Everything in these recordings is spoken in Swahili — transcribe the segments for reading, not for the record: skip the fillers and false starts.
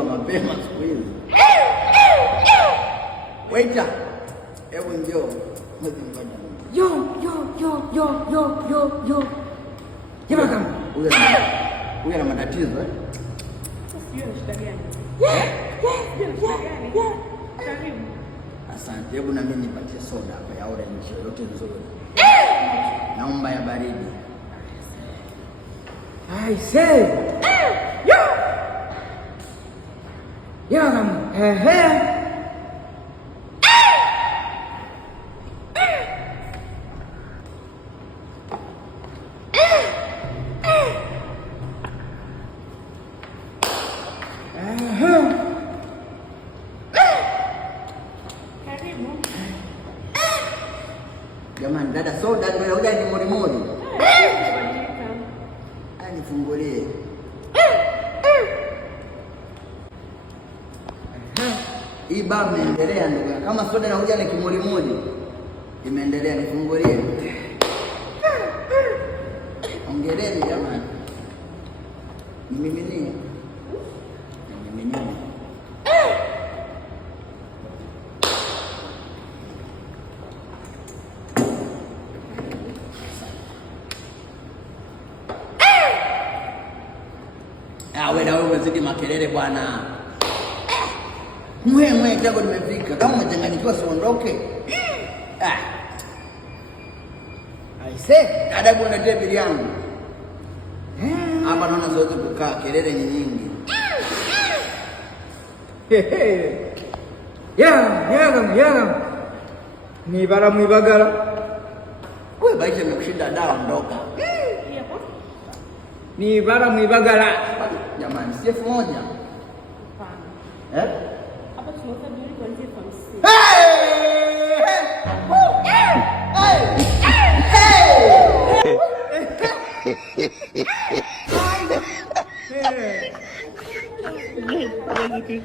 Unajua mapema siku hizi. Waita. Hebu njoo. Yo. Jamaa kama huyu ana matatizo eh? Sio shida gani? Karibu. Asante. Hebu na mimi nipatie soda hapa ya orange yote nzuri. Naomba ya baridi. I say. Yo kama Jamani, dada soda ndio hoja ni morimori. Nifungulie. Hii baba imeendelea ndugu. Kama soda na hoja ni kimorimori. Imeendelea, nifungulie. Ongeleni jamani. Nimiminie. Wewe umezidi makelele bwana. Mwe tangu nimefika. Kama umechanganyikiwa siondoke. I say, dada bwana tebili yangu. Hapa naona zote kukaa, kelele ni nyingi. Ya. Ni bara mwibagala. Wewe baisha nimekushinda dawa ondoka. Ni bara mwibagala. Jamani, si 1000. Hapana. Hapa tunauza bili kuanzia 50.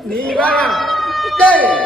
Ni bara. Hey!